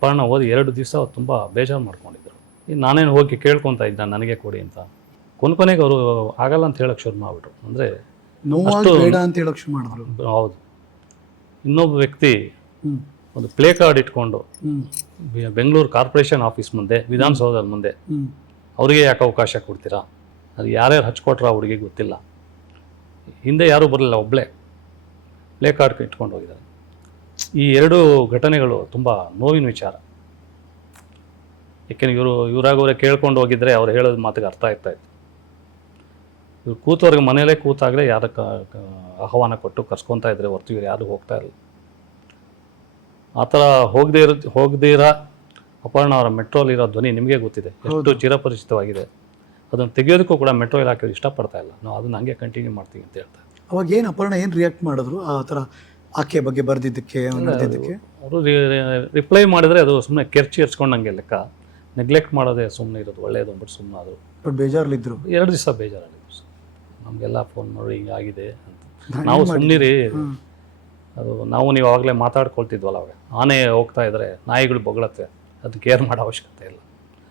ಅಪರ್ಣ ಓದಿ ಎರಡು ದಿವಸ ಅವ್ರು ತುಂಬ ಬೇಜಾರು ಮಾಡ್ಕೊಂಡಿದ್ರು. ಈ ನಾನೇನು ಹೋಗಿ ಕೇಳ್ಕೊತಾ ಇದ್ದ ನನಗೆ ಕೊಡಿ ಅಂತ. ಕೊನೆ ಕೊನೆಗೆ ಅವರು ಆಗಲ್ಲ ಅಂತ ಹೇಳಕ್ಕೆ ಶುರು ಮಾಡಿಬಿಟ್ರು. ಅಂದರೆ ಬೇಡ ಅಂತ ಹೇಳಕ್ಕೆ ಶುರು ಮಾಡಿದ್ರು. ಹೌದು. ಇನ್ನೊಬ್ಬ ವ್ಯಕ್ತಿ ಒಂದು ಪ್ಲೇ ಕಾರ್ಡ್ ಇಟ್ಕೊಂಡು ಬೆಂಗಳೂರು ಕಾರ್ಪೊರೇಷನ್ ಆಫೀಸ್ ಮುಂದೆ ವಿಧಾನಸೌಧದ ಮುಂದೆ ಅವರಿಗೆ ಯಾಕೆ ಅವಕಾಶ ಕೊಡ್ತೀರಾ? ಅದು ಯಾರ್ಯಾರು ಹಚ್ಕೊಟ್ರ ಹುಡುಗಿಗೆ ಗೊತ್ತಿಲ್ಲ. ಹಿಂದೆ ಯಾರೂ ಬರಲಿಲ್ಲ ಒಬ್ಬಳೇ ಪ್ಲೇ ಕಾರ್ಡ್ ಇಟ್ಕೊಂಡು ಹೋಗಿದ್ದಾರೆ. ಈ ಎರಡು ಘಟನೆಗಳು ತುಂಬ ನೋವಿನ ವಿಚಾರ. ಏಕೆಂದ್ರೆ ಇವರು ಇವರಾಗವ್ರೆ ಕೇಳ್ಕೊಂಡು ಹೋಗಿದ್ರೆ ಅವ್ರು ಹೇಳೋದು ಮಾತಿಗೆ ಅರ್ಥ ಆಗ್ತಾ ಇತ್ತು. ಇವ್ರು ಕೂತವ್ರಿಗೆ ಮನೆಯಲ್ಲೇ ಕೂತಾಗಲೇ ಯಾರ ಆಹ್ವಾನ ಕೊಟ್ಟು ಕರ್ಸ್ಕೊತಾ ಇದ್ರೆ ಹೊರತು ಇವ್ರು ಯಾರು ಹೋಗ್ತಾ ಇರಲಿಲ್ಲ. ಆ ಥರ ಹೋಗದೇ ಇರೋ ಹೋಗದೇ ಇರೋ ಅಪರ್ಣ ಅವರ ಮೆಟ್ರೋಲ್ ಇರೋ ಧ್ವನಿ ನಿಮಗೆ ಗೊತ್ತಿದೆ? ಎಷ್ಟು ಚಿರಪರಿಚಿತವಾಗಿದೆ. ಅದನ್ನು ತೆಗೆಯೋದಕ್ಕೂ ಕೂಡ ಮೆಟ್ರೋ ಇಲಾಖೆ ಇಷ್ಟಪಡ್ತಾ ಇಲ್ಲ. ನಾವು ಅದನ್ನ ಹಂಗೆ ಕಂಟಿನ್ಯೂ ಮಾಡ್ತೀವಿ ಅಂತ ಹೇಳ್ತಾರೆ ಅವಾಗ ಏನು ಅಪರ್ಣ ಏನು ರಿಯಾಕ್ಟ್ ಮಾಡಿದ್ರು ಆ ಥರ? ಆಕೆ ಬಗ್ಗೆ ಬರೆದಿದ್ದಕ್ಕೆ ನಡೆದಿದ್ದಕ್ಕೆ? ಅವರು ರಿಪ್ಲೈ ಮಾಡಿದರೆ ಅದು ಸುಮ್ಮನೆ ಕೆರ್ಚಿ ಹರ್ಚ್ಕೊಂಡಂಗೆ ಲೆಕ್ಕ. ನೆಗ್ಲೆಕ್ಟ್ ಮಾಡೋದೇ ಸುಮ್ಮನೆ ಇರೋದು ಒಳ್ಳೆಯದು ಅಂದ್ಬಿಟ್ಟು ಸುಮ್ಮನೆ ಅದು. ಬಟ್ ಬೇಜಾರಲ್ಲಿದ್ದರು ಎರಡು ದಿವಸ ಬೇಜಾರಾಗಿದ್ದು ನಮಗೆಲ್ಲ ಫೋನ್ ಮಾಡಿ ಹಿಂಗಾಗಿದೆ ಅಂತ. ನಾವು ಸುಮ್ಮನಿರಿ ಅದು ನಾವು ನೀವು ಆವಾಗಲೇ ಮಾತಾಡ್ಕೊಳ್ತಿದ್ವಲ್ಲ ಅವಾಗ. ಆನೆ ಹೋಗ್ತಾ ಇದ್ರೆ ನಾಯಿಗಳು ಬೊಗಳತ್ತೆ. ಅದು ಕೇರ್ ಮಾಡೋ ಅವಶ್ಯಕತೆ ಇಲ್ಲ.